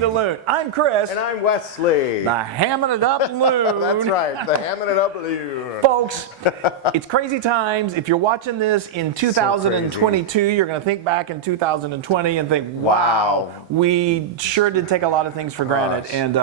to Loon. I'm Chris. And I'm Wesley. The hamming it up Loon. That's right, the hamming it up Loon. Folks, it's crazy times. If you're watching this in 2022, you're going to think back in 2020 and think, wow, we sure did take a lot of things for granted. And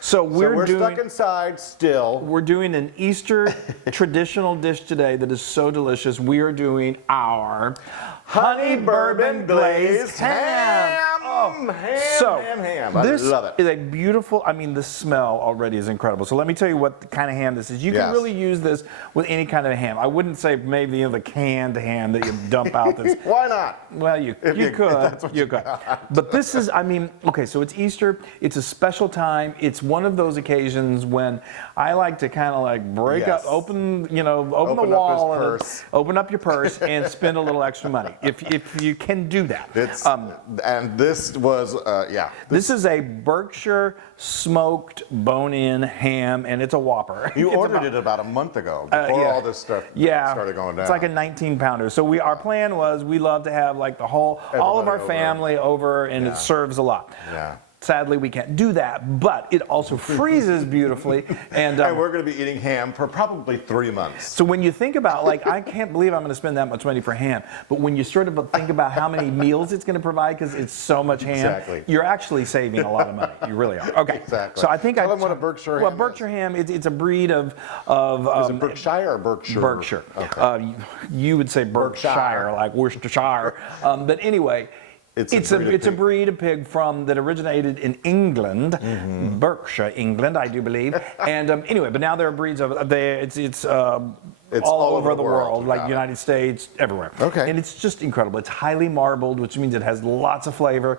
so we're stuck inside still. We're doing an Easter traditional dish today that is so delicious. We are doing our honey bourbon glazed ham. Ham. I love it. Is a beautiful, I mean, the smell already is incredible. So let me tell you what kind of ham this is. You can really use this with any kind of ham. I wouldn't say maybe the canned ham that you dump out. Why not? Well, you could. But this is, I mean, okay, so it's Easter. It's a special time. It's one of those occasions when I like to kind of like break up, open the wall, open up your purse and spend a little extra money. If you can do that. And this was, This is a Berkshire smoked bone-in ham, and it's a Whopper. You ordered it about a month ago, before all this stuff started going down. It's like a 19-pounder. So our plan was we love to have like all of our family over, and it serves a lot. Yeah. Sadly, we can't do that, but it also freezes beautifully. And we're going to be eating ham for probably 3 months. So when you think about, like, I can't believe I'm going to spend that much money for ham, but when you sort of think about how many meals it's going to provide, because it's so much ham, you're actually saving a lot of money. You really are. Okay. Exactly. So I think Tell them what a Berkshire ham is. Well, Berkshire ham, it's a breed of is it Berkshire or Berkshire? Berkshire. Okay. You would say Berkshire, like Worcestershire. But anyway, it's a breed of pig that originated in England, Berkshire, England, I do believe. And anyway, but now there are breeds of it's all over the world, like United States, everywhere. Okay. And it's just incredible. It's highly marbled, which means it has lots of flavor.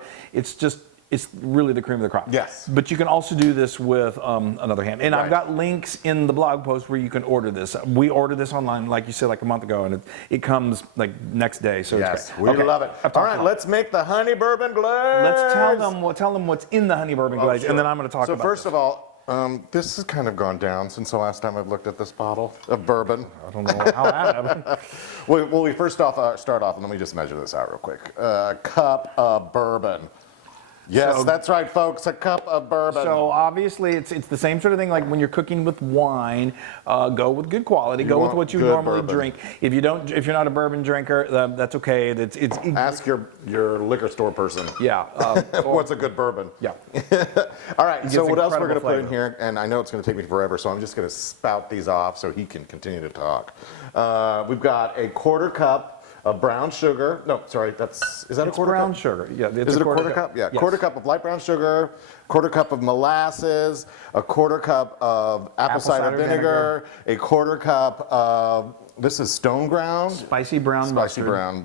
It's really the cream of the crop. Yes. But you can also do this with another ham. And I've got links in the blog post where you can order this. We ordered this online, like you said, like a month ago, and it comes like next day. So we love it. All right, let's make the honey bourbon glaze. Let's tell them what's in the honey bourbon glaze, and then I'm going to talk about it. So first of all, this has kind of gone down since the last time I've looked at this bottle of bourbon. I don't know how that happened. Well, we first off start off, and let me just measure this out real quick. Cup of bourbon. Yes, that's right, folks, a cup of bourbon. So obviously it's the same sort of thing like when you're cooking with wine, go with good quality, go with what you normally drink. If you're not a bourbon drinker, that's okay. Ask your liquor store person. Yeah. What's a good bourbon? Yeah. All right, so what else we're going to put in here, and I know it's going to take me forever, so I'm just going to spout these off so he can continue to talk. We've got a 1/4 cup of brown sugar. No, sorry, is that a 1/4 brown cup? Sugar. Yeah, is it a 1/4 cup? Yeah, yes. 1/4 cup of light brown sugar, 1/4 cup of molasses, a 1/4 cup of apple cider vinegar, a 1/4 cup of, this is stone ground. Spicy brown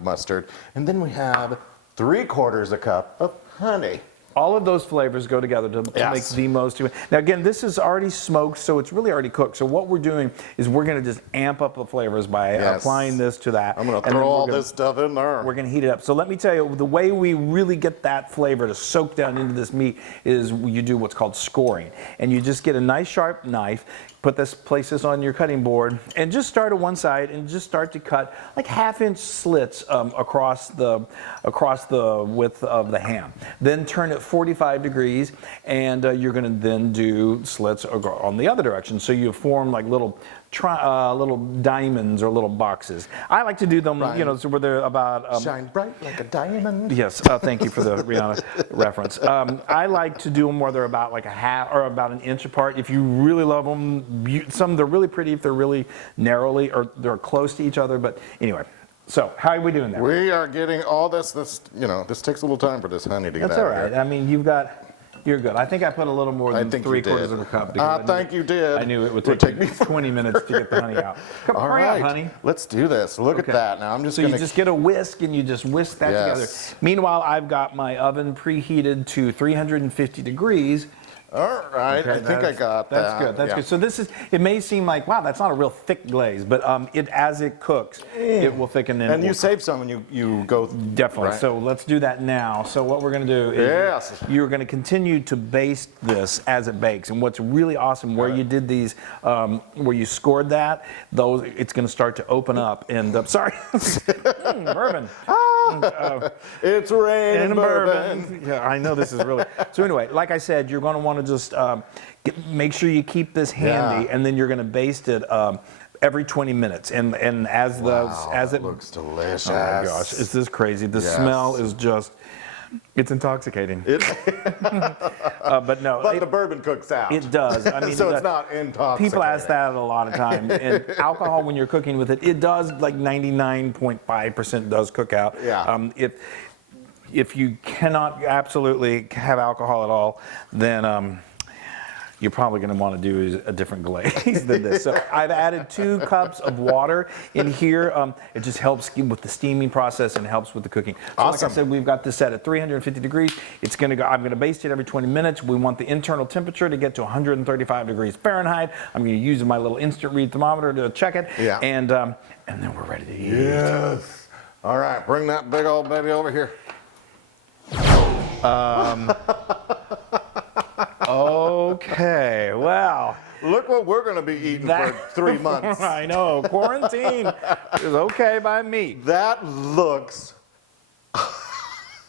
mustard. And then we have 3/4 a cup of honey. All of those flavors go together to make the most. Now again, this is already smoked, so it's really already cooked. So what we're doing is we're going to just amp up the flavors by applying this to that. I'm going to throw all this stuff in there. We're going to heat it up. So let me tell you, the way we really get that flavor to soak down into this meat is you do what's called scoring. And you just get a nice sharp knife, place this on your cutting board, and just start at one side and just start to cut like 1/2-inch slits across the width of the ham. Then turn it 45 degrees, and you're going to then do slits on the other direction. So you form like little diamonds or little boxes. I like to do them, so where they're about shine bright like a diamond. Yes, thank you for the Rihanna reference. I like to do them where they're about like a half or about an inch apart. If you really love them, they're really pretty if they're really narrowly or they're close to each other. But anyway. So, how are we doing there? We are getting all this takes a little time for this honey to get out. That's all right. I mean, you're good. I think I put a little more than 3/4 of a cup. I think you did. I knew it would take me 20 minutes to get the honey out. All right, honey. Let's do this. Look at that. Now I'm just you just get a whisk and you just whisk that together. Meanwhile, I've got my oven preheated to 350 degrees. All right, I think I got that. That's good. That's good. So this is. It may seem like wow, that's not a real thick glaze, but as it cooks, it will thicken. And you save some when you go. Definitely. Right? So let's do that now. So what we're going to do is you're going to continue to baste this as it bakes. And what's really awesome, where you did these, where you scored that, it's going to start to open up. And sorry, bourbon. It's raining bourbon. Yeah, I know this is really. So anyway, like I said, you're going to want to just make sure you keep this handy, and then you're going to baste it every 20 minutes. And as it looks delicious. Oh my gosh, is this crazy? The smell is just. It's intoxicating. But no. But the bourbon cooks out. It does. I mean, so it's not intoxicating. People ask that a lot of times. And alcohol, when you're cooking with it, it does, like 99.5% does cook out. Yeah. If you cannot absolutely have alcohol at all, then you're probably going to want to do a different glaze than this. So I've added 2 cups of water in here. It just helps with the steaming process and helps with the cooking. So awesome. Like I said, we've got this set at 350 degrees. It's going to go. I'm going to baste it every 20 minutes. We want the internal temperature to get to 135 degrees Fahrenheit. I'm going to use my little instant read thermometer to check it. Yeah. And then we're ready to eat. Yes. All right, bring that big old baby over here. Okay, well. Look what we're going to be eating for 3 months. I know, quarantine is okay by me. That looks...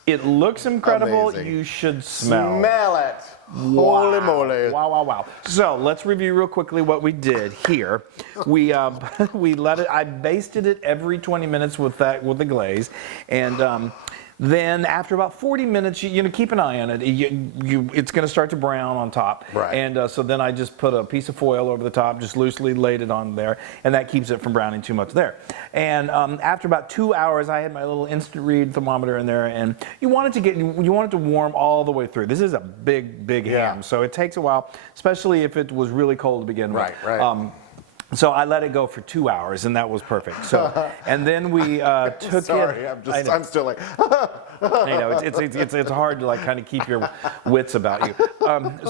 It looks incredible. Amazing. You should smell. Smell it. Holy moly. Wow, wow, wow. So let's review real quickly what we did here. We let it, I basted it every 20 minutes with the glaze. And then after about 40 minutes, you know, keep an eye on it. It's going to start to brown on top. Right. And so then I just put a piece of foil over the top, just loosely laid it on there, and that keeps it from browning too much there. And after about 2 hours, I had my little instant read thermometer in there, and you want it to warm all the way through. This is a big ham, so it takes a while, especially if it was really cold to begin with. Right. So I let it go for 2 hours, and that was perfect. So, and then we took Sorry, it. I'm still like. I know it's hard to like kind of keep your wits about you.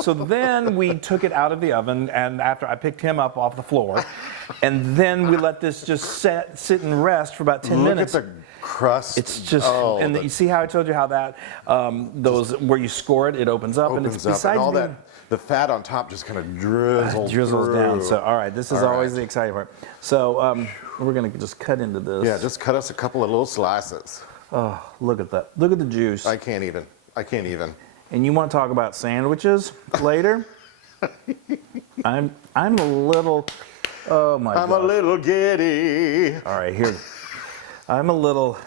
So then we took it out of the oven, and after I picked him up off the floor, and then we let this just sit and rest for about 10 minutes. Look at the crust. It's just, and you see how I told you how that where you score it, it opens up, and it's besides and all being, that. The fat on top just kind of drizzles down. So, all right, this is always the exciting part. So, we're going to just cut into this. Yeah, just cut us a couple of little slices. Oh, look at that. Look at the juice. I can't even. And you want to talk about sandwiches later? I'm a little, oh my God. I'm a little giddy. All right, here. I'm a little,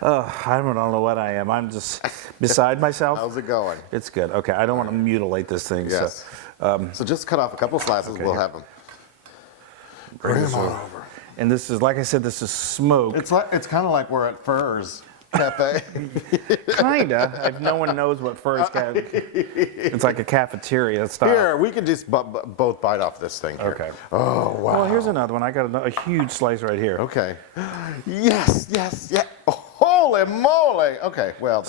I don't know what I am. I'm just beside myself. How's it going? It's good. Okay, I don't want to mutilate this thing. Yes. So just cut off a couple slices. Okay, we'll have them. Bring them on over. And this is, like I said, this is smoke. It's kind of like we're at Furs Cafe. Kinda. If no one knows what Furs Cafe, it's like a cafeteria style. Here, we can just both bite off this thing here. Okay. Oh, wow. Well, here's another one. I got a huge slice right here. Okay. Yes. Oh, holy moly. Okay, well,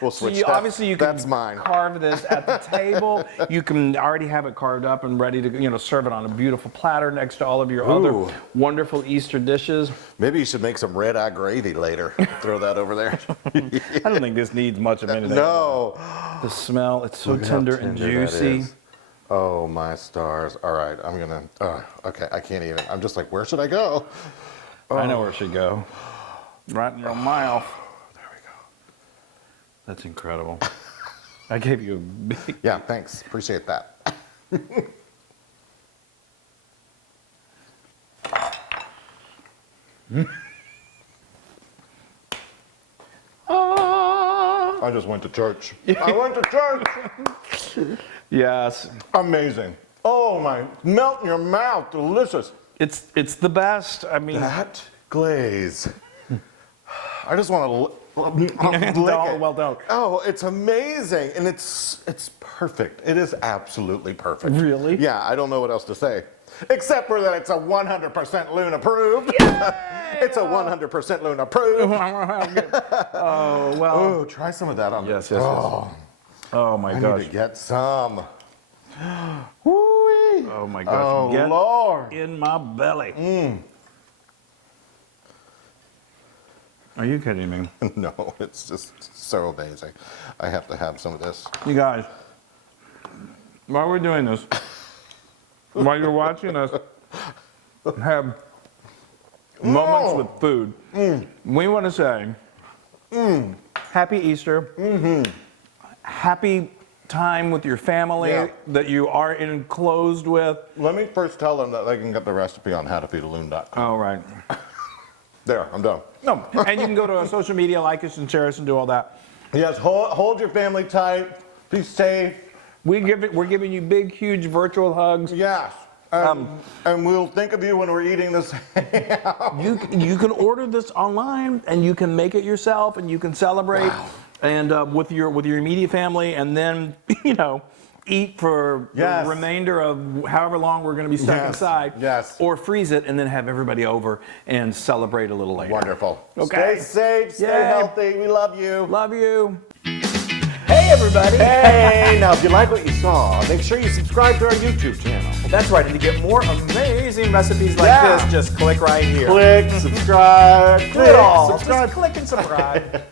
we'll switch that. Obviously, you can That's mine. carve this at the table. You can already have it carved up and ready to, serve it on a beautiful platter next to all of your other wonderful Easter dishes. Maybe you should make some red-eye gravy later. Throw that over there. I don't think this needs much of anything. No. The smell, it's so tender and juicy. Oh, my stars. All right, I'm going to, okay, I can't even. I'm just like, where should I go? I know where it should go. Right in your mouth. There we go. That's incredible. I gave you a big... Yeah, thanks. Appreciate that. I just went to church. I went to church. Yes. Amazing. Oh my, melt in your mouth, delicious. It's the best. I mean, that glaze. I just want to lick it. Well done. Oh, it's amazing, and it's perfect. It is absolutely perfect. Really? Yeah, I don't know what else to say. Except for that it's a 100% Loon approved. It's a 100% Loon approved. Oh, well. Oh, try some of that on Yes. Oh, my gosh. I need to get some. Oh, my gosh. Oh, Get Lord. in my belly. Are you kidding me? No, it's just so amazing. I have to have some of this. You guys, while we're doing this, while you're watching us have moments with food, we want to say Happy Easter. Happy time with your family that you are enclosed with. Let me first tell them that they can get the recipe on howtofeedaloon.com. Oh, right. There, I'm done. No, and you can go to our social media, like us and share us and do all that. Yes, hold your family tight. Be safe. We're giving you big, huge virtual hugs. Yes. And we'll think of you when we're eating this. You can order this online, and you can make it yourself, and you can celebrate, and with your immediate family, and then eat for the remainder of however long we're going to be stuck inside. Yes. Or freeze it, and then have everybody over and celebrate a little later. Wonderful. Okay. Stay safe. Stay healthy. We love you. Love you. Hey, everybody. Hey, now if you like what you saw, make sure you subscribe to our YouTube channel. That's right, and to get more amazing recipes like this, just click right here. Click, subscribe, Do it all. Just click and subscribe.